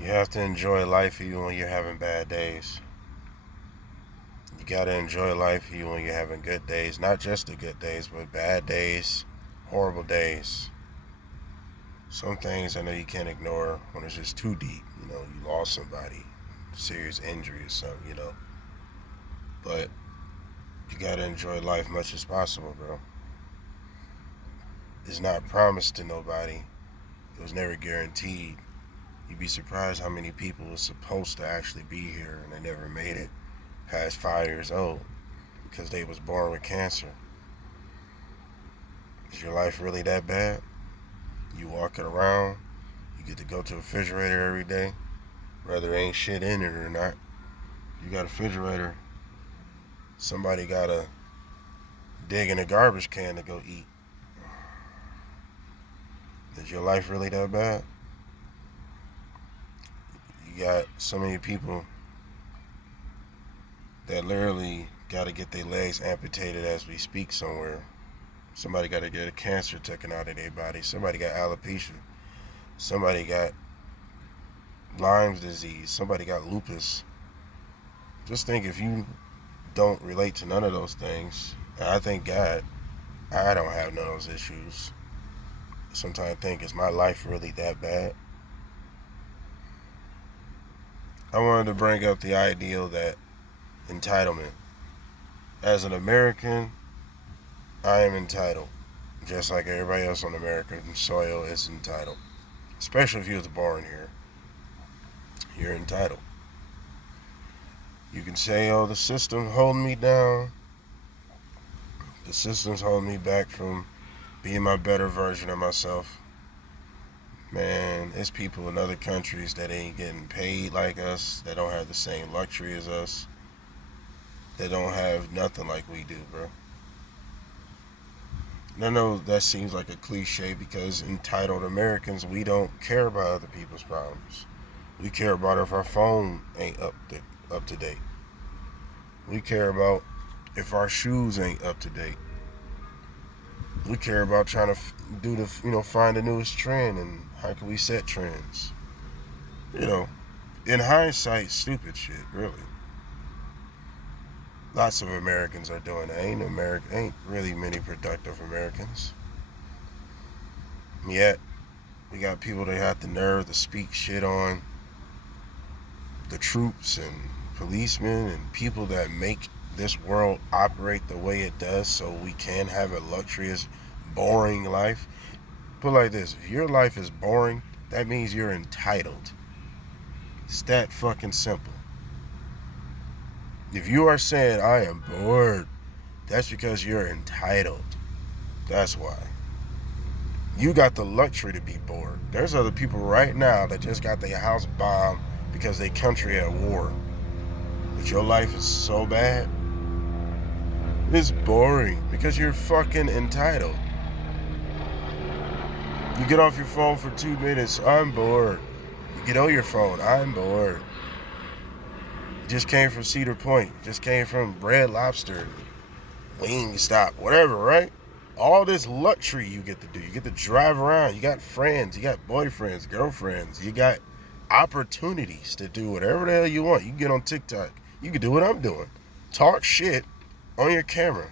You have to enjoy life even when you're having bad days. You gotta enjoy life even when you're having good days. Not just the good days, but bad days, horrible days. Some things I know you can't ignore when it's just too deep. You lost somebody, serious injury or something. But you gotta enjoy life much as possible, bro. It's not promised to nobody. It was never guaranteed. You'd be surprised how many people were supposed to actually be here and they never made it past 5 years old because they was born with cancer. Is your life really that bad? You walking around, you get to go to a refrigerator every day, whether ain't shit in it or not. You got a refrigerator. Somebody gotta dig in a garbage can to go eat. Is your life really that bad? You got so many people that literally gotta get their legs amputated as we speak somewhere. Somebody gotta get a cancer taken out of their body. Somebody got alopecia. Somebody got Lyme's disease. Somebody got lupus. Just think if you don't relate to none of those things, and I thank God I don't have none of those issues. Sometimes I think, is my life really that bad? I wanted to bring up the ideal that entitlement. As an American, I am entitled. Just like everybody else on American soil is entitled. Especially if you was born here. You're entitled. You can say, oh, the system holding me down. The system's holding me back from being my better version of myself. Man, it's people in other countries that ain't getting paid like us, that don't have the same luxury as us, that don't have nothing like we do, bro. And I know that seems like a cliche because entitled Americans, we don't care about other people's problems. We care about if our phone ain't up to date. We care about if our shoes ain't up to date. We care about trying to find the newest trend and how can we set trends. You know, in hindsight, stupid shit, really. Lots of Americans are doing that. Ain't really many productive Americans. Yet, we got people that have the nerve to speak shit on the troops and policemen and people that make this world operate the way it does so we can have a luxurious, boring life. Put it like this, if your life is boring, that means you're entitled. It's that fucking simple. If you are saying, I am bored, that's because you're entitled. That's why. You got the luxury to be bored. There's other people right now that just got their house bombed because their country at war. But your life is so bad, it's boring because you're fucking entitled. You get off your phone for 2 minutes, I'm bored. You get on your phone, I'm bored. Just came from Cedar Point, just came from Red Lobster, Wingstop, whatever, right? All this luxury you get to do. You get to drive around. You got friends. You got boyfriends, girlfriends. You got opportunities to do whatever the hell you want. You can get on TikTok. You can do what I'm doing. Talk shit on your camera.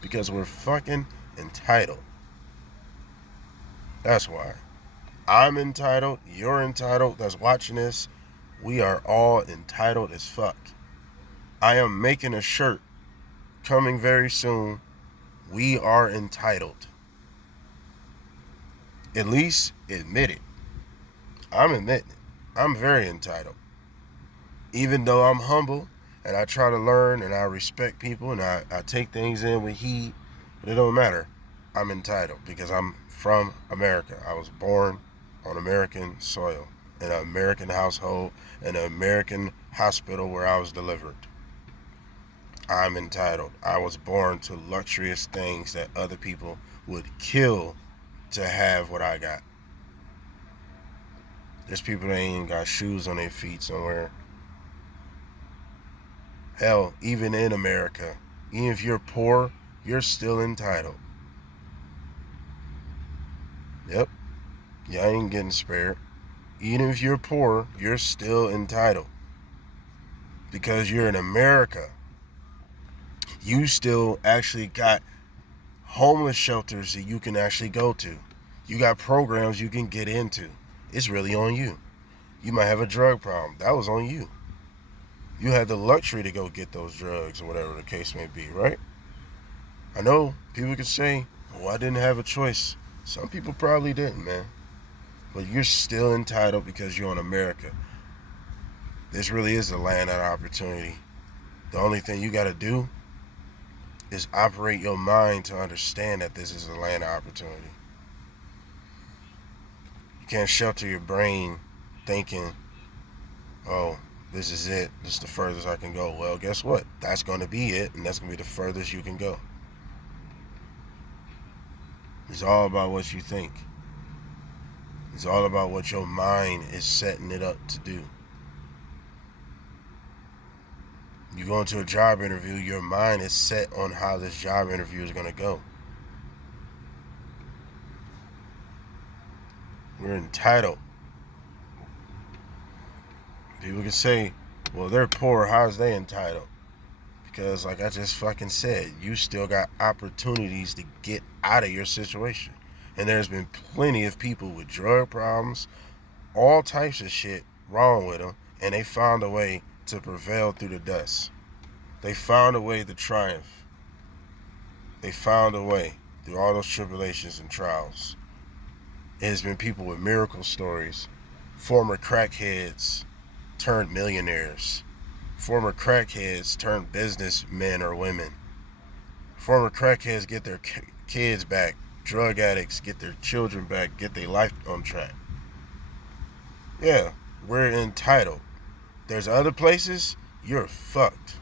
Because we're fucking entitled. That's why. I'm entitled. You're entitled. That's watching this. We are all entitled as fuck. I am making a shirt coming very soon. We are entitled. At least admit it. I'm admitting it. I'm very entitled. Even though I'm humble and I try to learn and I respect people and I take things in with heed, but it don't matter. I'm entitled because I'm from America. I was born on American soil, in an American household, in an American hospital where I was delivered. I'm entitled. I was born to luxurious things that other people would kill to have what I got. There's people that ain't even got shoes on their feet somewhere. Hell, even in America, even if you're poor, you're still entitled. Yep, you ain't getting spared. Even if you're poor, you're still entitled. Because you're in America. You still actually got homeless shelters that you can actually go to. You got programs you can get into. It's really on you. You might have a drug problem. That was on you. You had the luxury to go get those drugs or whatever the case may be, right? I know people could say, well, I didn't have a choice. Some people probably didn't, man. But you're still entitled because you're in America. This really is a land of opportunity. The only thing you got to do is operate your mind to understand that this is a land of opportunity. You can't shelter your brain thinking, oh, this is it. This is the furthest I can go. Well, guess what? That's going to be it, and that's going to be the furthest you can go. It's all about what you think. It's all about what your mind is setting it up to do. You go into a job interview, your mind is set on how this job interview is going to go. We're entitled. People can say, well, they're poor. How's they entitled? Because like I just fucking said, you still got opportunities to get out of your situation. And there's been plenty of people with drug problems, all types of shit wrong with them, and they found a way to prevail through the dust. They found a way to triumph. They found a way through all those tribulations and trials. It has been people with miracle stories, former crackheads turned millionaires, former crackheads turned businessmen or women, former crackheads get their kids back, drug addicts get their children back, get their life on track. Yeah, we're entitled. There's other places, you're fucked.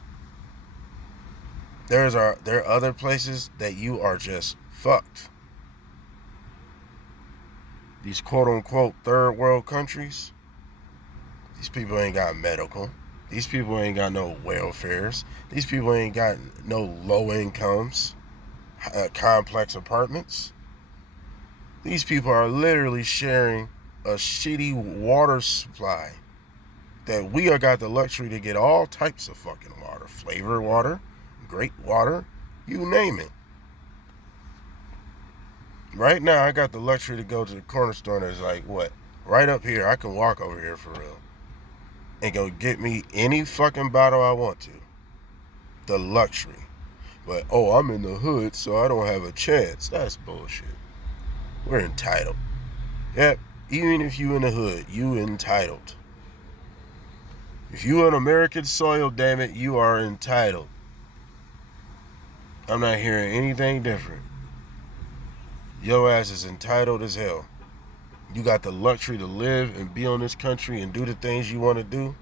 There are other places that you are just fucked. These quote-unquote third world countries, these people ain't got medical. These people ain't got no welfares. These people ain't got no low incomes, complex apartments. These people are literally sharing a shitty water supply that we are got the luxury to get all types of fucking water. Flavored water, great water, you name it. Right now, I got the luxury to go to the corner store and it's like, what? Right up here, I can walk over here for real. And go get me any fucking bottle I want to. The luxury. But, oh, I'm in the hood, so I don't have a chance. That's bullshit. We're entitled. Yep, even if you in the hood, you entitled. If you on American soil, damn it, you are entitled. I'm not hearing anything different. Your ass is entitled as hell. You got the luxury to live and be on this country and do the things you want to do.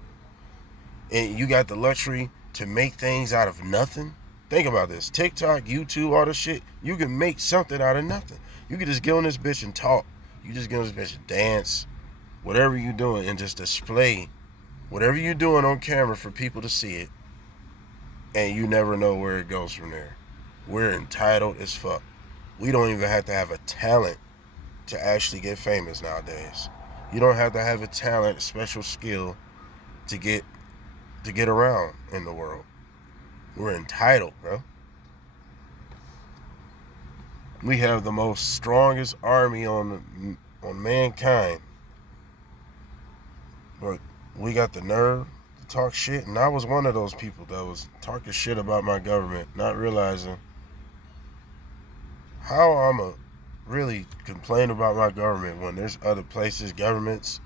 And you got the luxury to make things out of nothing. Think about this. TikTok, YouTube, all this shit. You can make something out of nothing. You can just get on this bitch and talk. You just get on this bitch and dance. Whatever you doing and just display whatever you're doing on camera for people to see it. And you never know where it goes from there. We're entitled as fuck. We don't even have to have a talent to actually get famous nowadays. You don't have to have a talent, a special skill to get around in the world. We're entitled, bro. We have the most strongest army on mankind. But we got the nerve to talk shit. And I was one of those people that was talking shit about my government, not realizing how I'ma really complain about my government when there's other places, governments.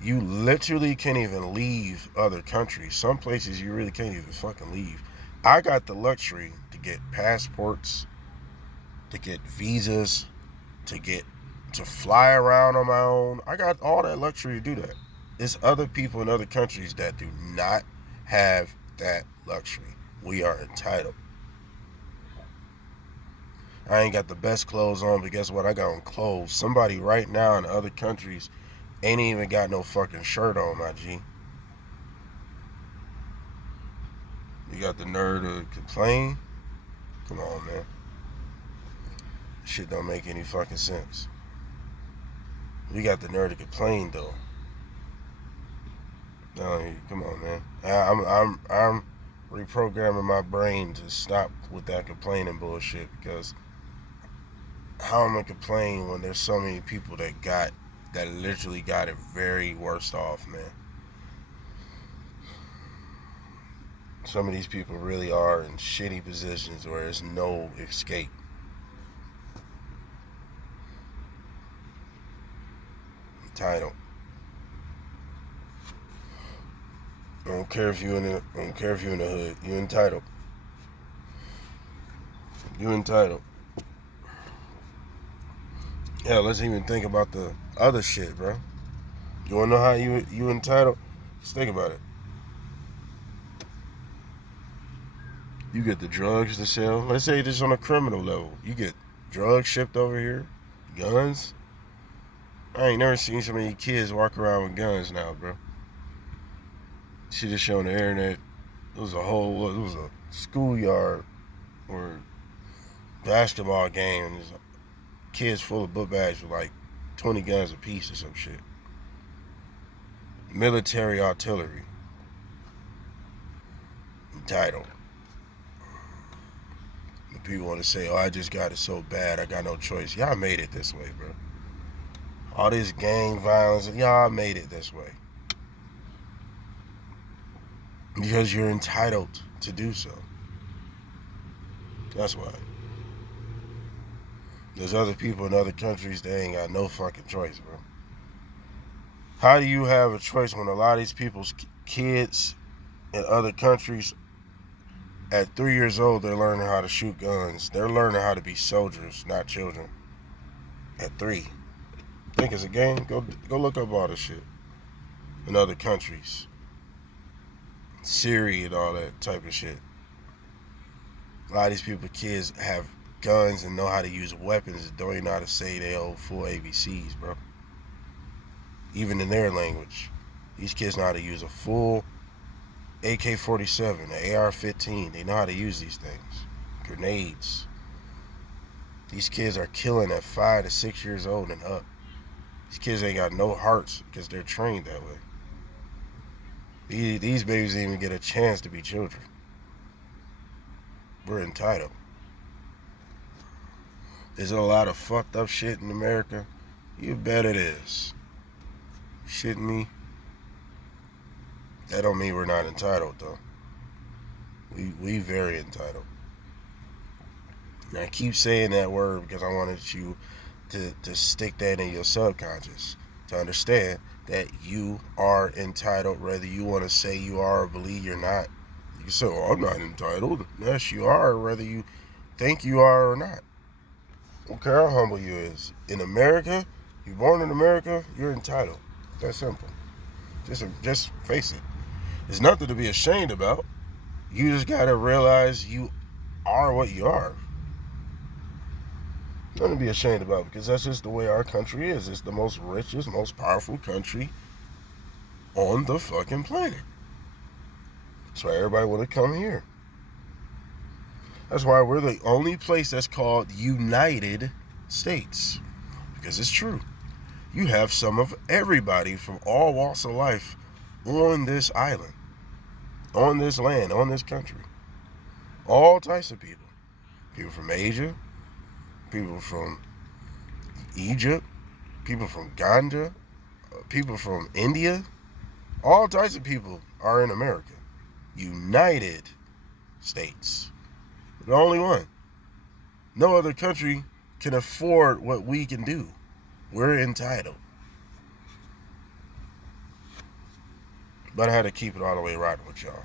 You literally can't even leave other countries. Some places you really can't even fucking leave. I got the luxury to get passports, to get visas, to fly around on my own. I got all that luxury to do that. There's other people in other countries that do not have that luxury. We are entitled. I ain't got the best clothes on, but guess what? I got on clothes. Somebody right now in other countries ain't even got no fucking shirt on, my G. You got the nerve to complain? Come on, man. Shit don't make any fucking sense. We got the nerve to complain, though. No, come on, man. I'm reprogramming my brain to stop with that complaining bullshit, because how am I complaining when there's so many people that literally got it very worst off, man. Some of these people really are in shitty positions where there's no escape. Entitled. I don't care if you in the hood. You entitled. You entitled. Yeah, let's even think about the other shit, bro. You wanna know how you entitled? Just think about it. You get the drugs to sell. Let's say this on a criminal level. You get drugs shipped over here, guns. I ain't never seen so many kids walk around with guns now, bro. See this shit on the internet. It was a schoolyard or basketball game. There's kids full of book bags with like 20 guns apiece or some shit. Military artillery. Entitled. People want to say, oh, I just got it so bad, I got no choice. Y'all made it this way, bro. All this gang violence, y'all made it this way. Because you're entitled to do so. That's why. There's other people in other countries, they ain't got no fucking choice, bro. How do you have a choice when a lot of these people's kids in other countries, at 3 years old, they're learning how to shoot guns. They're learning how to be soldiers, not children. At 3. Think it's a game? Go look up all this shit in other countries. Syria and all that type of shit. A lot of these people, kids, have guns and know how to use weapons, don't even know how to say their old full ABCs, bro. Even in their language. These kids know how to use a full AK-47, an AR-15. They know how to use these things. Grenades. These kids are killing at 5 to 6 years old and up. These kids ain't got no hearts because they're trained that way. These babies didn't even get a chance to be children. We're entitled. There's a lot of fucked up shit in America. You bet it is. Shitting me? That don't mean we're not entitled, though. We very entitled. And I keep saying that word because I wanted you to stick that in your subconscious, to understand that you are entitled, whether you want to say you are or believe you're not. You can say, oh, I'm not entitled. Yes, you are, whether you think you are or not. I don't care how humble you is. In America, you're born in America, you're entitled. That's simple. Just face it. There's nothing to be ashamed about. You just gotta realize you are what you are. Nothing to be ashamed about, because that's just the way our country is. It's the most richest, most powerful country on the fucking planet. That's why everybody want to come here. That's why we're the only place that's called United States. Because it's true. You have some of everybody from all walks of life on this island, on this land, on this country. All types of people. People from Asia, people from Egypt, people from Ghana, people from India. All types of people are in America. United States. The only one. No other country can afford what we can do. We're entitled. But I had to keep it all the way right with y'all.